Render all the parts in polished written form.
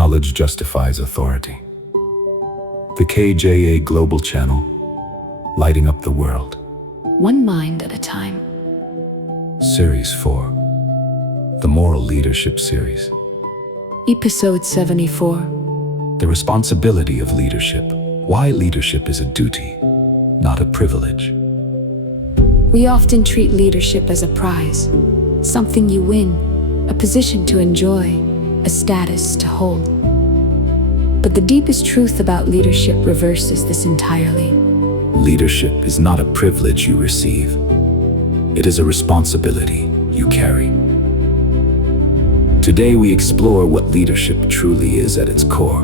knowledge justifies authority. The KJA Global Channel, lighting up the world. One mind at a time. Series 4, the Moral Leadership Series. Episode 74. The responsibility of leadership. Why leadership is a duty, not a privilege. We often treat leadership as a prize, something you win, a position to enjoy, a status to hold. But the deepest truth about leadership reverses this entirely. Leadership is not a privilege you receive. It is a responsibility you carry. Today we explore what leadership truly is at its core.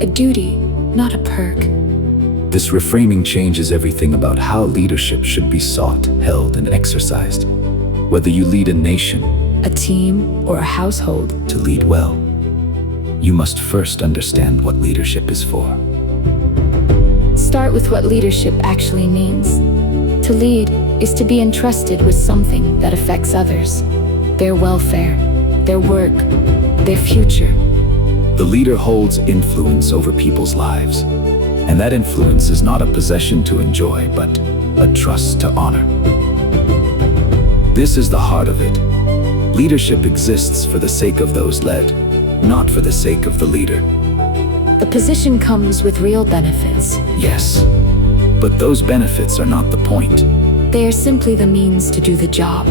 A duty, not a perk. This reframing changes everything about how leadership should be sought, held, and exercised. Whether you lead a nation, A team or a household. to lead well, you must first understand what leadership is for. Start with what leadership actually means. To lead is to be entrusted with something that affects others, their welfare, their work, their future. The leader holds influence over people's lives, and that influence is not a possession to enjoy, but a trust to honor. This is the heart of it. Leadership exists for the sake of those led, not for the sake of the leader. The position comes with real benefits. Yes, but those benefits are not the point, They are simply the means to do the job.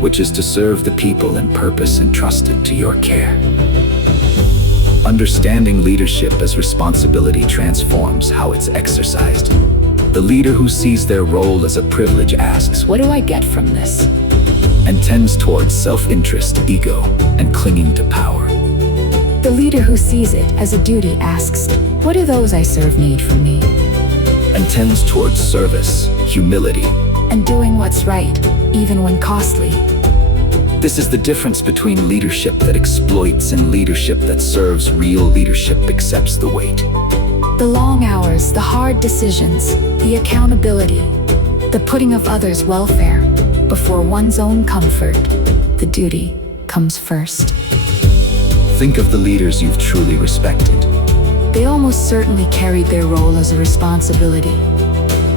which is to serve the people and purpose entrusted to your care. Understanding leadership as responsibility transforms how it's exercised. The leader who sees their role as a privilege asks, What do I get from this? and tends towards self-interest, ego, and clinging to power. The leader who sees it as a duty asks, What do those I serve need from me? And tends towards service, humility. And doing what's right, even when costly. This is the difference between leadership that exploits and leadership that serves. Real leadership accepts the weight. The long hours, the hard decisions, the accountability, the putting of others' welfare before one's own comfort. The duty comes first. Think of the leaders you've truly respected. They almost certainly carried their role as a responsibility,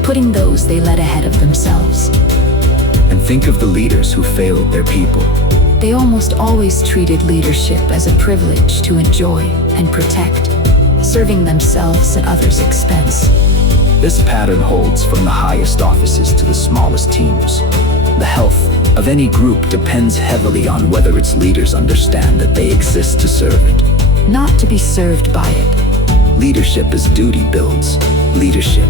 putting those they led ahead of themselves. And think of the leaders who failed their people. They almost always treated leadership as a privilege to enjoy and protect, serving themselves at others' expense. This pattern holds from the highest offices to the smallest teams. The health of any group depends heavily on whether its leaders understand that they exist to serve it, Not to be served by it. Leadership as duty builds. Leadership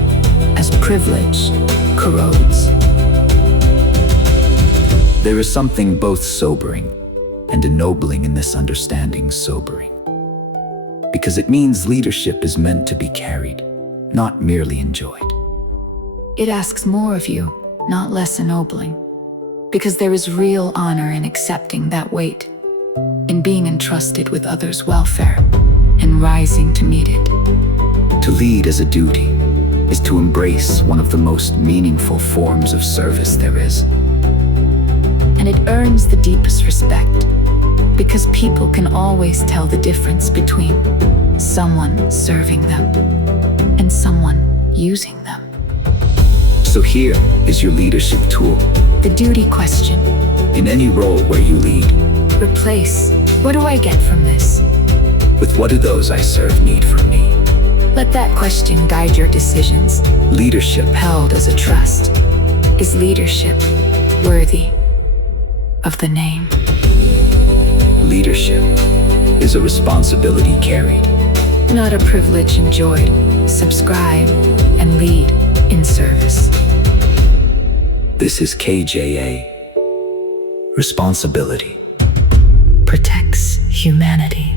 As privilege corrodes. There is something both sobering and ennobling in this understanding. Sobering, because it means leadership is meant to be carried, not merely enjoyed. It asks more of you, not less ennobling, because there is real honor in accepting that weight, in being entrusted with others' welfare, and rising to meet it. To lead as a duty is to embrace one of the most meaningful forms of service there is. And it earns the deepest respect, because people can always tell the difference between someone serving them and someone using them. So here is your leadership tool. The duty question. In any role where you lead, Replace, what do I get from this? with what do those I serve need from me? Let that question guide your decisions. Leadership Held as a trust. Is leadership worthy of the name? Leadership is a responsibility carried, Not a privilege enjoyed. Subscribe and lead in service. This is KJA. Responsibility Protects humanity.